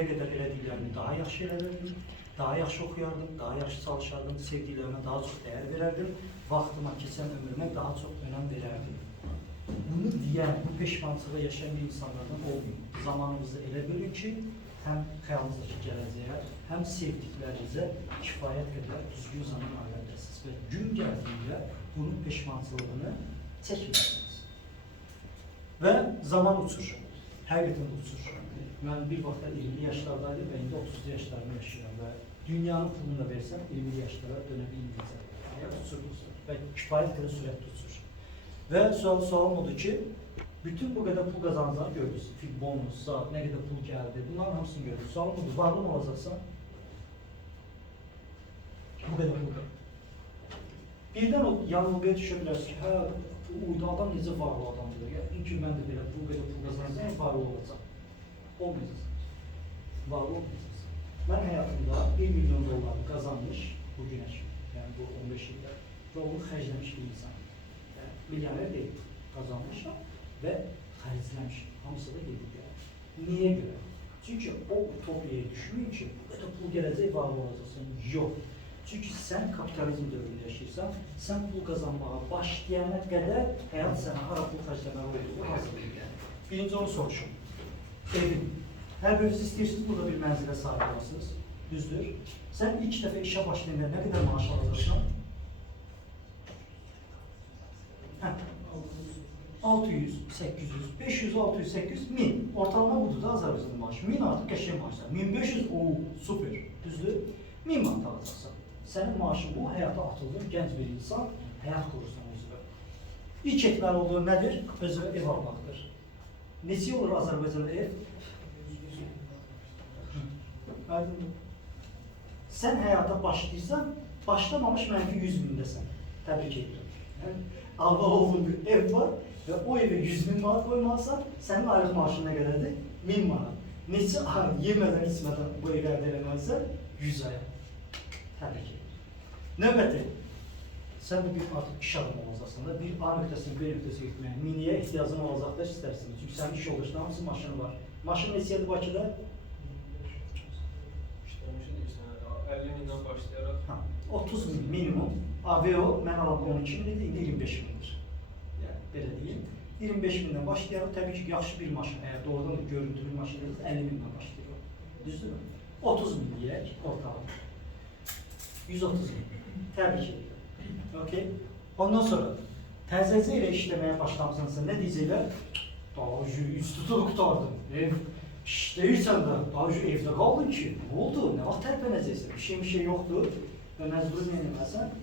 indiyə qədər elədiklərimi daha yaxşı elədirdim, daha yaxşı oxuyardım, daha yaxşı çalışardım, sevdiklərimə daha çox dəyər verərdim, vaxtıma, keçən ömrümə daha çox önəm verərdim. Bunu deyən, bu peşmançılığı yaşayan bir insanlardan olmayın. Zamanınızı elə bölün ki, həm xəyalınızdakı gələcəyə, həm sevdiklərinizə kifayət qədər düzgün zaman ayırırsınız və gün gəldiyində bunun peşmançılığını çəkməlisiniz. Və zaman uçur, həqiqətən uçur. Mən bir vaxtda 20 yaşlardaydım və indi 30 yaşlarını yaşayıram və dünyanın pulunu da versəm 20 yaşlara dönə bilməyəcəm. Yəni uçur və kifayət qədər sürətli uçur. Və sualım odur ki, bütün bu qədər pul qazancıları görürüz. Bonus, saat, nə qədər pul gəldi, bunların hamısını görürüz. Sualım odur, varlı mı olacaqsan? Bu qədər pul qalır. Birdən o yanılğıya düşə bilərsiniz ki, hə, uyda adam necə varlı adamdır? Yəni ki, mən də belə bu qədər pul qazancam, varlı olacaq. Olmayacaqsınız. Varlı olmayacaqsınız. Mən həyatımda 1 milyon dollar qazanmış bu günə kimi, yəni bu 15 ildə və onu xərcləmiş bir insan. Yəni, milyoner deyil, qazanmışam və xərcləmişim. Hamısı da gedib yəni. Niyə görə? Çünki o utopiyaya düşməyin ki, bu qədər pul gələcək, varlı olacaqsın. Yox. Çünki sən kapitalizm dövründə yaşayırsan, sən pul qazanmağa başlayana qədər həyat sənə hara pul xərcləməli olduğu hazırlayır. Birinci onu soruşun. Evin. Hər biriniz istəyirsiniz, burada bir mənzilə sahib olasınız. Düzdür. Sən ilk dəfə işə başlayanda nə qədər maaş alacaqsan? 600, 800, 500, 600, 800, 1000. Ortalama budur da Azərbaycanın maaşı. 1000 artıq qəşəng maaşlar. 1500, super. Düzdür. 1000 manat alacaqsan. Sənin maaşın bu, həyata atıldın, gənc bir insan, həyat qurursan özünə. İlk etməli olduğu nədir? Özünə ev almaqdır. Neçə olur Azərbaycanda ev? Sən həyata başlayırsan, başlamamış mənfi 100 bindəsən. Təbrik edirəm. Almalı olduğun bir ev var və o evə 100 bin manat qoymalısan, sənin aylıq maaşın nə qədərdir? 1000 manat. Neçə ay yemədən, içmədən bu evi əldə eləməlisən? 100 aya. Təbrik edirəm. Növbəti, sən də bir artıq iş adamı olacaqsan da, bir A nöqtəsini B nöqtəsi getməyə, miniyə ihtiyacın olacaq da istərsiniz. Çünki sənin iş yoldaşında hamısı maşını var. Maşın neçədir Bakıda? 50 mindən başlayaraq. 30 min minimum. AVO, mən alam 12 mindir, indi 25 mindir. Yəni, belə deyim. 25 mindən başlayaraq, təbii ki, yaxşı bir maşın, əgər doğrudan da görüntülü maşınlarınız 50 mindən başlayır. Düzdür mü? 30 min deyək, ortalama. 130 min. Təbii ki. Okay. Ondan sonra, təzəcə ilə işləməyə başlamısansa, nə deyəcəklər? Daha institutu qurtardım. İşləyirsən də, daha evdə qaldın ki, nə oldu? Nə vaxt tərpənəcəksən? Bir şey yoxdur və məcburi nə eləməsən?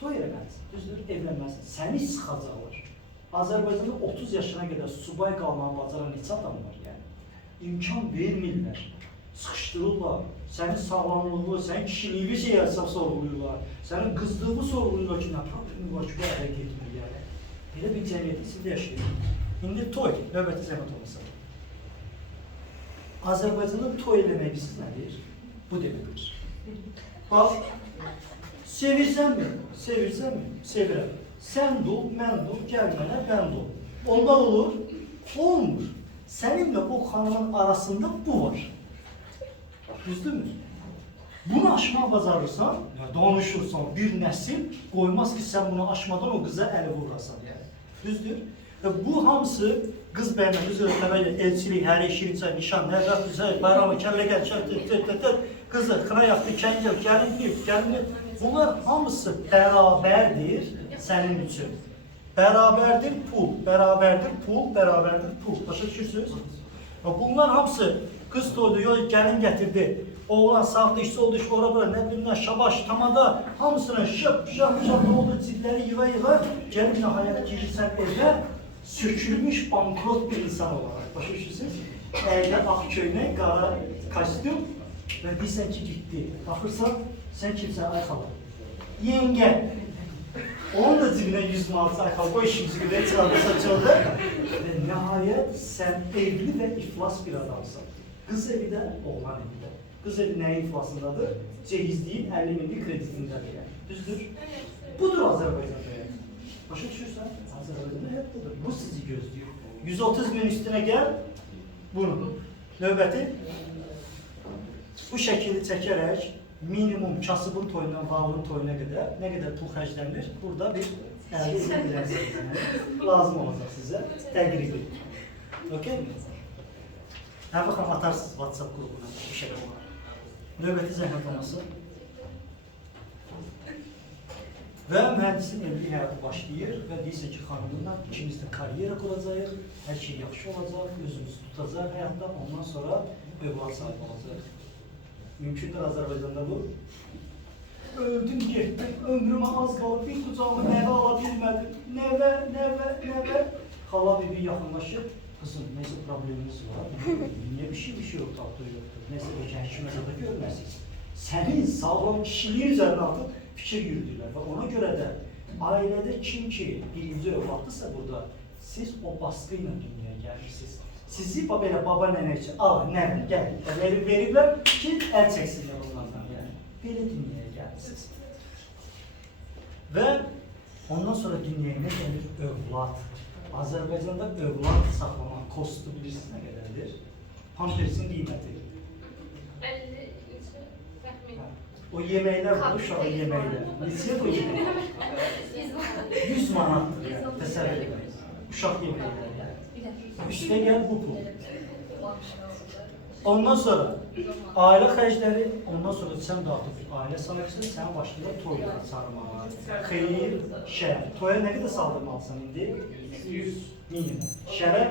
Toy eləməlisən, düzdür, evlənməlisən. Səni sıxacaqlar. Azərbaycanda 30 yaşına qədər subay qalmağı bacaran neçə adam var yəni? İmkan vermirlər, sıxışdırırlar. Sənin sağlamlığı, sənin kişiliyi hesab sorğuluyurlar. Sənin qızdığını sorğuluyurlar ki, nə problemi var ki, bu ərə getmir yəni. Belə bir cəmiyyət içində yaşayır. İndi toy, növbəti zəhmət olmasa. Azərbaycanda toy eləmək bilirsiniz nədir? Bu deməkdir. Bax, sevirsənmi? Sevirsənmi? Sevirəm. Sən dul, mən dul, gəl mənə, mən dul. Ondan olur? Olmur. Səninlə o xanımın arasında bu var. Düzdürmü? Bunu aşmaq bacarırsan, danışırsan, bir nəsil qoymaz ki, sən bunu aşmadan o qıza əli vurasan. Düzdür? Bu hamısı qız bəyənə, qız elçilik, həri, şirinçay, nişan, nəvət, üzər, bayramı, kəllə gəl, qızı, xına yaxdı, kəngəl, gəlindir. Bunlar hamısı bərabərdir sənin üçün. Bərabərdir pul, bərabərdir pul, bərabərdir pul. Başa düşürsünüz? Bunlar hamısı qız toydu, gəlin gətirdi. Oğlan sağdı, iş oldu, iş ora bura, nə bilmə, şabaş, tamada hamısına şıp, nə oldu, cidləri yığa, gəlin nəhayət girirsən evə, sökülmüş bankrot bir insan olaraq. Başa düşürsünüz? Əylə ağ köynək, qara kostyum və deyirsən ki, getdi. Baxırsan, sən kimsən, ay xala. Yengə. Onun da cibinə 100 manat ay xala, o işimizi qədər çıxarırsa çöldə. Və nəhayət sən evli və iflas bir adamsan. Qız evi də, oğlan evi də. Qız evi nəyin iflasındadır? Cehizliyin 50 minlik kredisindədir. Düzdür? Budur Azərbaycanda. Başa düşürsən? Azərbaycanda hep budur. Bu sizi gözləyir. 130 min üstünə gəl, bunu. Növbəti Bu şəkili çəkərək minimum kasıbın toyundan bağlının toyuna qədər nə qədər pul xərclənir? Burada bir əldə edə bilərsiniz. Lazım olacaq sizə təqribi. Okey mi? Hər vaxt atarsınız WhatsApp qrupuna bir şey var. Növbəti zəhmətlaması. Və mühəndisin evlilik həyatı başlayır və deyirsə ki, xanımla ikimiz də karyera quracaq, hər şey yaxşı olacaq, özümüzü tutacaq həyatda, ondan sonra övlad sahibi olacaq. Mümkündür Azərbaycanda bu. Öldüm, getdim, ömrümə az qalıb, bir kucağıma nəvə ala bilmədim. Nəvə. Xala bibi yaxınlaşır. Qızım, nəsə problemimiz var. Niyə bir şey ortalıqda yoxdur? Nəsə həkimə zada görməsiniz. Sənin sağlam kişiliyin üzərinə artıq fikir yürüdürlər və ona görə də ailədə kim ki birinci övladdırsa burada, siz o baskı ilə dünyaya gəlirsiniz. Sizi belə baba nənə üçün, al nənə gəl, veriblər ki, əl çəksinlər onlardan. Yəni, belə dünyaya gəlirsiniz. Və ondan sonra dünyaya nə gəlir? Övlad. Azərbaycanda övlad saxlamaq kostu bilirsiniz nə qədərdir? Pampersin qiyməti. 50 təxmin. O yeməklər var, uşağı yeməklər. Neçəyə o yeməklər? 100 manatdır yəni, təsəvvür edin. Uşaq yeməklər yəni. Üstə gəl bu pul. Ondan sonra ailə xərcləri, ondan sonra sən də artıq ailə sahibisən, sən başlayır toylara sarmağa, xeyir, şər. Toya nə qədər saldırmalısan indi? 100 minimum. Şərə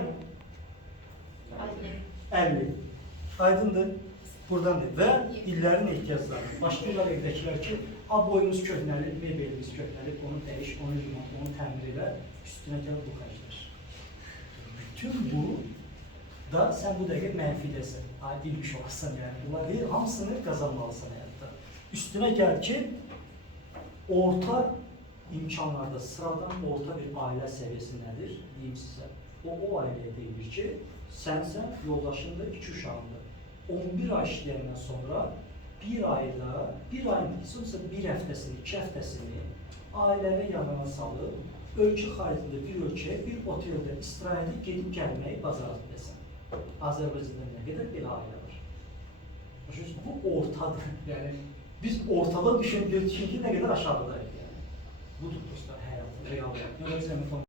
50. Aydındır. Buradandır. Və illərin ehtiyacları. Başlayırlar evdəkilər ki, boyumuz köhnəlir, mebelimiz köhnəlir, onu dəyiş, onu yumut, onu təmir elə, üstünə gəl bu xərclər. Bütün bu da sən bu dəqiqə mənfidəsən, bilmiş olasan yəni. Bunlar deyil, hamısını qazanmalısan həyatda. Üstünə gəl ki, orta imkanlarda sıradan orta bir ailə səviyyəsi nədir? Deyim sizə. O ailəyə deyilir ki, sənsən, yoldaşın da 2 uşağındır. 11 ay işləyəndən sonra bir ayda, bir ayın sonrası bir həftəsini, 2 həftəsini ailəvi yanına salıb, ölkə xaricində bir ölkəyə, bir oteldə istirahətə gedib gəlməyi bacarıq desən. Azərbaycanda nə qədər belə ailə var? Bu ortadır. Yəni, biz ortada düşündüyümüz ki, nə qədər aşağıdayıq. Budur dostlar, həyat, real.